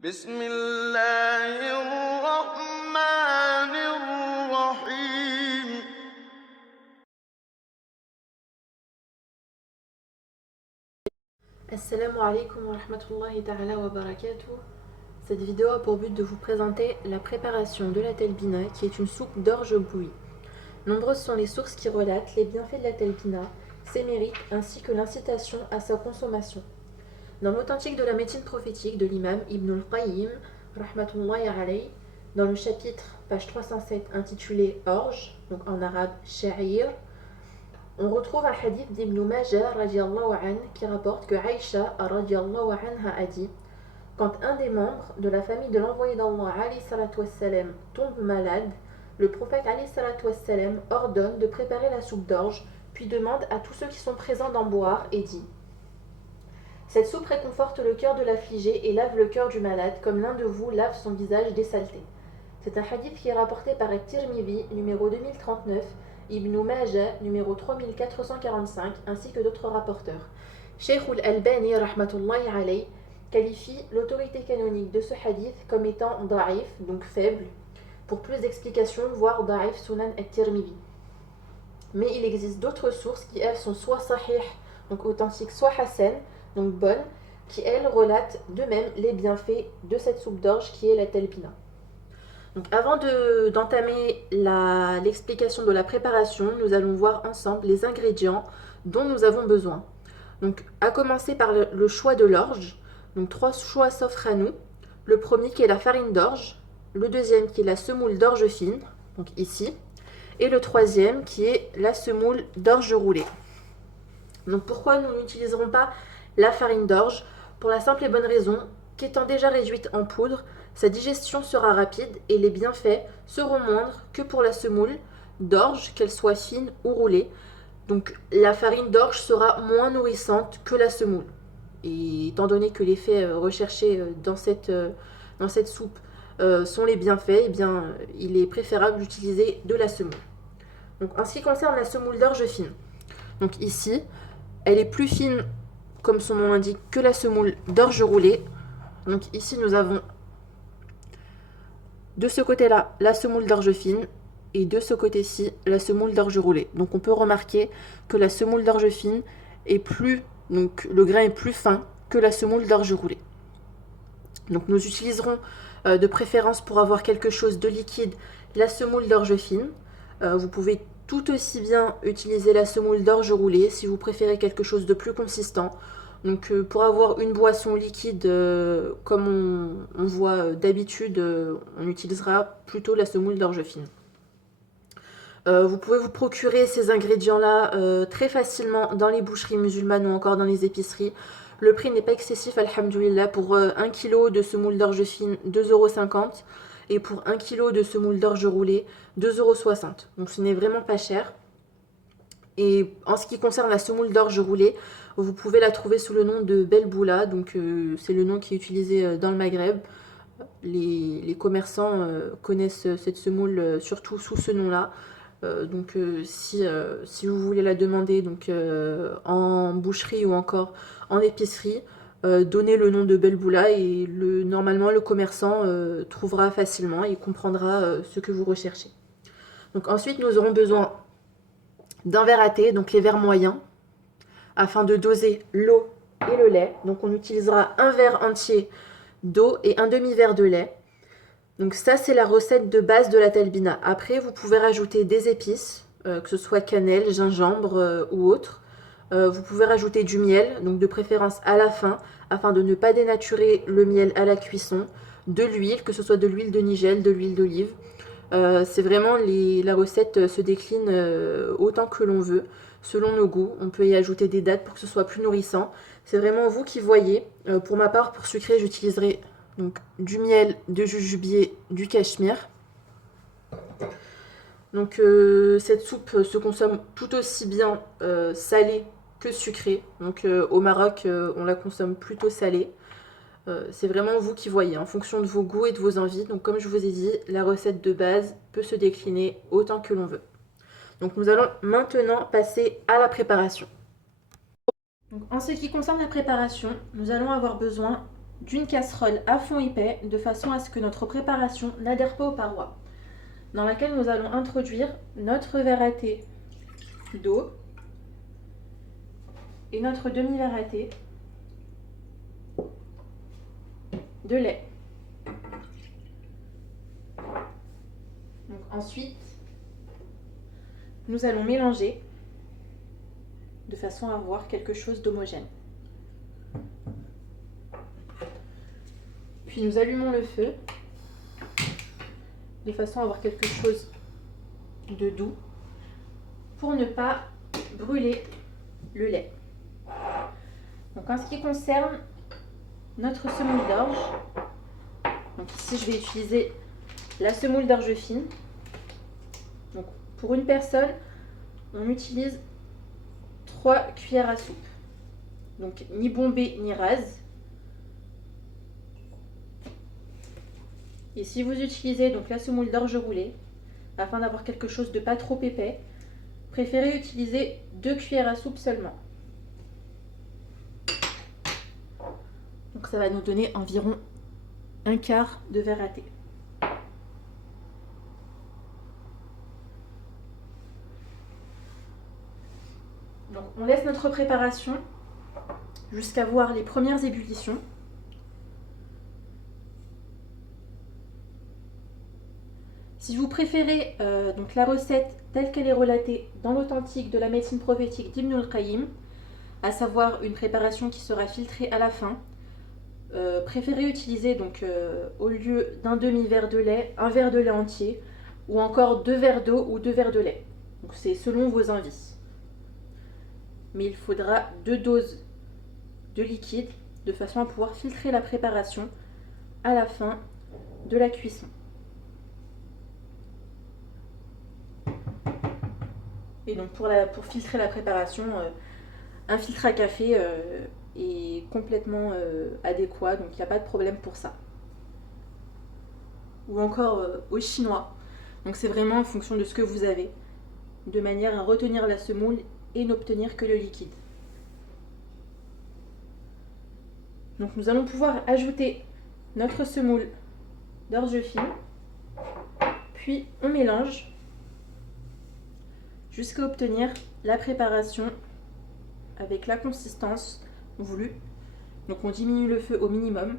بسم الله الرحمن الرحيم. Assalamu alaikum wa rahmatullahi ta'ala wa barakatuh. Cette vidéo a pour but de vous présenter la préparation de la telbina, qui est une soupe d'orge bouillie. Nombreuses sont les sources qui relatent les bienfaits de la telbina, ses mérites ainsi que l'incitation à sa consommation. Dans l'authentique de la médecine prophétique de l'imam Ibn al-Qayyim, rahmatullahi alayhi, dans le chapitre page 307 intitulé Orge, donc en arabe Sha'ir, on retrouve un hadith d'Ibn Majah radiallahu anhu qui rapporte que Aïcha radiallahu anha a dit: quand un des membres de la famille de l'envoyé d'Allah alayhi salatu wassalam tombe malade, le prophète alayhi salatu wassalam ordonne de préparer la soupe d'orge, puis demande à tous ceux qui sont présents d'en boire et dit: cette soupe réconforte le cœur de l'affligé et lave le cœur du malade, comme l'un de vous lave son visage des saletés. C'est un hadith qui est rapporté par At-Tirmidhi, numéro 2039, Ibn Majah, numéro 3445, ainsi que d'autres rapporteurs. Cheikh al-Albani, rahmatullahi alayhi, qualifie l'autorité canonique de ce hadith comme étant da'if, donc faible. Pour plus d'explications, voir da'if Sunan At-Tirmidhi. Mais il existe d'autres sources qui, elles, sont soit sahih, donc authentiques, soit hasan, donc bonnes, qui, elles, relatent de même les bienfaits de cette soupe d'orge qui est la telbina. Donc avant d'entamer l'explication de la préparation, nous allons voir ensemble les ingrédients dont nous avons besoin. Donc à commencer par le choix de l'orge. Donc trois choix s'offrent à nous. Le premier qui est la farine d'orge, le deuxième qui est la semoule d'orge fine, donc ici, et le troisième qui est la semoule d'orge roulée. Donc pourquoi nous n'utiliserons pas la farine d'orge? Pour la simple et bonne raison qu'étant déjà réduite en poudre, sa digestion sera rapide et les bienfaits seront moindres que pour la semoule d'orge, qu'elle soit fine ou roulée. Donc la farine d'orge sera moins nourrissante que la semoule. Et étant donné que les effets recherchés dans cette soupe sont les bienfaits, eh bien, il est préférable d'utiliser de la semoule. Donc en ce qui concerne la semoule d'orge fine, donc ici, elle est plus fine, comme son nom l'indique, que la semoule d'orge roulée. Donc ici, nous avons de ce côté-là la semoule d'orge fine et de ce côté-ci la semoule d'orge roulée. Donc on peut remarquer que la semoule d'orge fine est plus, donc le grain est plus fin que la semoule d'orge roulée. Donc nous utiliserons de préférence, pour avoir quelque chose de liquide, la semoule d'orge fine. Vous pouvez tout aussi bien utiliser la semoule d'orge roulée si vous préférez quelque chose de plus consistant. Donc pour avoir une boisson liquide comme on voit d'habitude, on utilisera plutôt la semoule d'orge fine. Vous pouvez vous procurer ces ingrédients-là très facilement dans les boucheries musulmanes ou encore dans les épiceries. Le prix n'est pas excessif, alhamdoulilah. Pour 1 kg de semoule d'orge fine, 2,50 € et pour 1 kg de semoule d'orge roulée, 2,60 €. Donc ce n'est vraiment pas cher. Et en ce qui concerne la semoule d'orge roulée, vous pouvez la trouver sous le nom de Belboula, donc c'est le nom qui est utilisé dans le Maghreb. Les commerçants connaissent cette semoule surtout sous ce nom-là. Donc si vous voulez la demander donc, en boucherie ou encore en épicerie, donnez le nom de Belboula et normalement le commerçant trouvera facilement et comprendra ce que vous recherchez. Donc ensuite nous aurons besoin d'un verre à thé, donc les verres moyens, afin de doser l'eau et le lait. Donc on utilisera un verre entier d'eau et un demi-verre de lait. Donc ça, c'est la recette de base de la telbina. Après, vous pouvez rajouter des épices, que ce soit cannelle, gingembre ou autre. Vous pouvez rajouter du miel, donc de préférence à la fin, afin de ne pas dénaturer le miel à la cuisson. De l'huile, que ce soit de l'huile de nigel, de l'huile d'olive. C'est vraiment, la recette se décline autant que l'on veut, selon nos goûts. On peut y ajouter des dattes pour que ce soit plus nourrissant. C'est vraiment vous qui voyez. Pour ma part, pour sucrer, j'utiliserai donc du miel, de jujubier, du cachemire. Donc cette soupe se consomme tout aussi bien salée que sucrée. Donc au Maroc, on la consomme plutôt salée. C'est vraiment vous qui voyez, en fonction de vos goûts et de vos envies. Donc comme je vous ai dit, la recette de base peut se décliner autant que l'on veut. Donc nous allons maintenant passer à la préparation. Donc, en ce qui concerne la préparation, nous allons avoir besoin d'une casserole à fond épais de façon à ce que notre préparation n'adhère pas aux parois, dans laquelle nous allons introduire notre verre à thé d'eau et notre demi-verre à thé de lait. Donc ensuite, nous allons mélanger de façon à avoir quelque chose d'homogène. Puis nous allumons le feu de façon à avoir quelque chose de doux pour ne pas brûler le lait. Donc en ce qui concerne notre semoule d'orge, donc ici je vais utiliser la semoule d'orge fine. Donc pour une personne, on utilise 3 cuillères à soupe. Donc ni bombée ni rase. Et si vous utilisez donc la semoule d'orge roulée, afin d'avoir quelque chose de pas trop épais, préférez utiliser 2 cuillères à soupe seulement. Donc ça va nous donner environ un quart de verre à thé. Donc on laisse notre préparation jusqu'à voir les premières ébullitions. Si vous préférez donc la recette telle qu'elle est relatée dans l'authentique de la médecine prophétique d'Ibn al-Qayyim, à savoir une préparation qui sera filtrée à la fin, préférez utiliser donc au lieu d'un demi-verre de lait, un verre de lait entier, ou encore 2 verres d'eau ou 2 verres de lait. Donc c'est selon vos envies. Mais il faudra 2 doses de liquide de façon à pouvoir filtrer la préparation à la fin de la cuisson. Et donc pour filtrer la préparation, un filtre à café est complètement adéquat, donc il n'y a pas de problème pour ça. Ou encore au chinois. Donc c'est vraiment en fonction de ce que vous avez, de manière à retenir la semoule et n'obtenir que le liquide. Donc nous allons pouvoir ajouter notre semoule d'orge fine, puis on mélange jusqu'à obtenir la préparation avec la consistance voulue. Donc on diminue le feu au minimum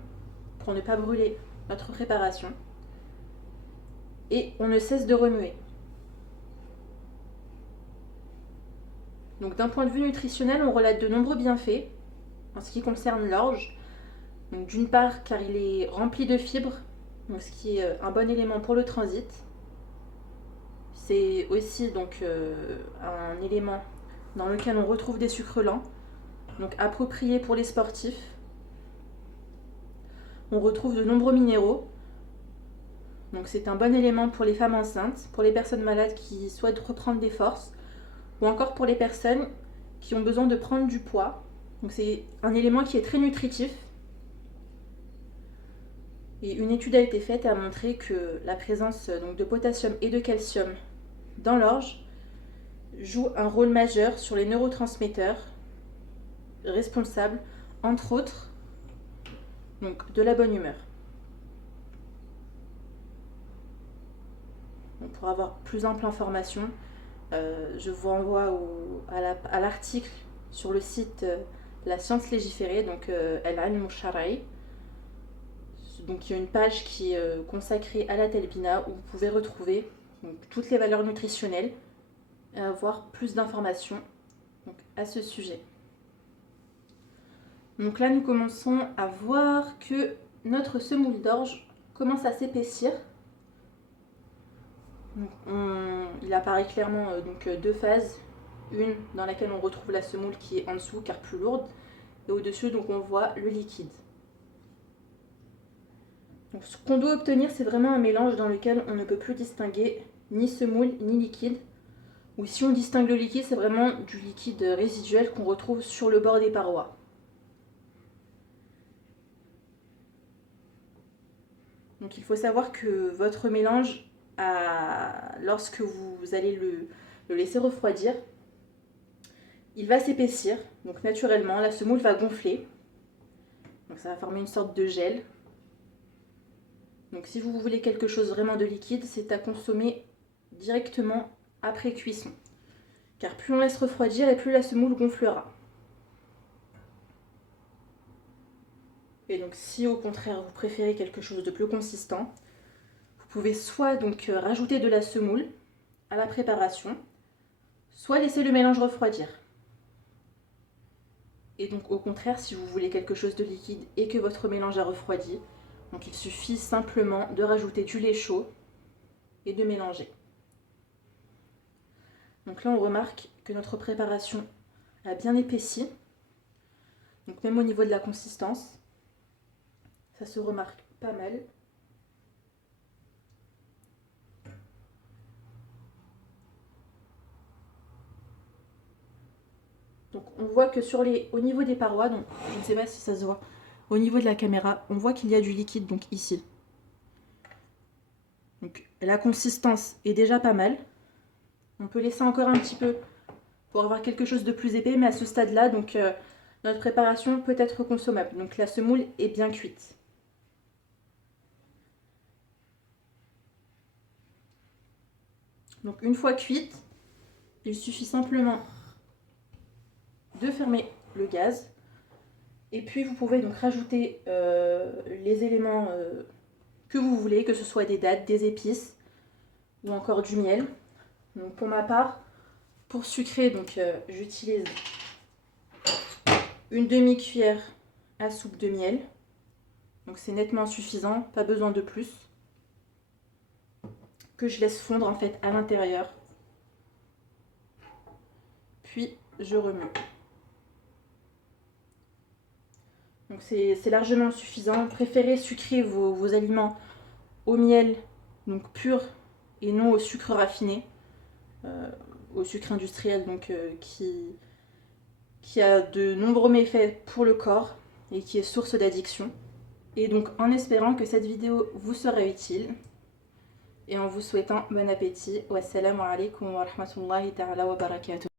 pour ne pas brûler notre préparation et on ne cesse de remuer. Donc d'un point de vue nutritionnel, on relate de nombreux bienfaits en ce qui concerne l'orge. Donc d'une part car il est rempli de fibres, donc ce qui est un bon élément pour le transit. C'est aussi donc un élément dans lequel on retrouve des sucres lents, donc appropriés pour les sportifs. On retrouve de nombreux minéraux, donc c'est un bon élément pour les femmes enceintes, pour les personnes malades qui souhaitent reprendre des forces, ou encore pour les personnes qui ont besoin de prendre du poids. Donc c'est un élément qui est très nutritif. Et une étude a été faite et a montré que la présence donc, de potassium et de calcium dans l'orge joue un rôle majeur sur les neurotransmetteurs responsables, entre autres, donc, de la bonne humeur. Donc, pour avoir plus ample information, je vous renvoie à l'article sur le site La Science Légiférée, donc El-Ilm al-Shar'i. Donc il y a une page qui est consacrée à la talbina où vous pouvez retrouver donc, toutes les valeurs nutritionnelles et avoir plus d'informations à ce sujet. Donc là nous commençons à voir que notre semoule d'orge commence à s'épaissir. Il apparaît clairement donc, 2 phases, une dans laquelle on retrouve la semoule qui est en dessous car plus lourde et au-dessus donc on voit le liquide. Donc, ce qu'on doit obtenir, c'est vraiment un mélange dans lequel on ne peut plus distinguer ni semoule ni liquide. Ou si on distingue le liquide, c'est vraiment du liquide résiduel qu'on retrouve sur le bord des parois. Donc il faut savoir que votre mélange, lorsque vous allez le laisser refroidir, il va s'épaissir. Donc naturellement, la semoule va gonfler. Donc ça va former une sorte de gel. Donc si vous voulez quelque chose vraiment de liquide, c'est à consommer directement après cuisson. Car plus on laisse refroidir et plus la semoule gonflera. Et donc si au contraire vous préférez quelque chose de plus consistant, vous pouvez soit donc rajouter de la semoule à la préparation, soit laisser le mélange refroidir. Et donc au contraire, si vous voulez quelque chose de liquide et que votre mélange a refroidi, donc il suffit simplement de rajouter du lait chaud et de mélanger. Donc là on remarque que notre préparation a bien épaissi. Donc même au niveau de la consistance, ça se remarque pas mal. Donc on voit que au niveau des parois, donc je ne sais pas si ça se voit, au niveau de la caméra, on voit qu'il y a du liquide donc ici. Donc la consistance est déjà pas mal. On peut laisser encore un petit peu pour avoir quelque chose de plus épais, mais à ce stade-là, donc notre préparation peut être consommable. Donc la semoule est bien cuite. Donc une fois cuite, il suffit simplement de fermer le gaz. Et puis vous pouvez donc rajouter les éléments que vous voulez, que ce soit des dattes, des épices ou encore du miel. Donc pour ma part, pour sucrer, donc j'utilise une demi-cuillère à soupe de miel. Donc c'est nettement suffisant, pas besoin de plus. Que je laisse fondre en fait à l'intérieur. Puis je remue. Donc c'est largement suffisant. Préférez sucrer vos aliments au miel, donc pur, et non au sucre raffiné, au sucre industriel, donc qui a de nombreux méfaits pour le corps et qui est source d'addiction. Et donc en espérant que cette vidéo vous sera utile et en vous souhaitant bon appétit. Wassalamu alaikum wa rahmatullahi ta'ala wa barakatuh.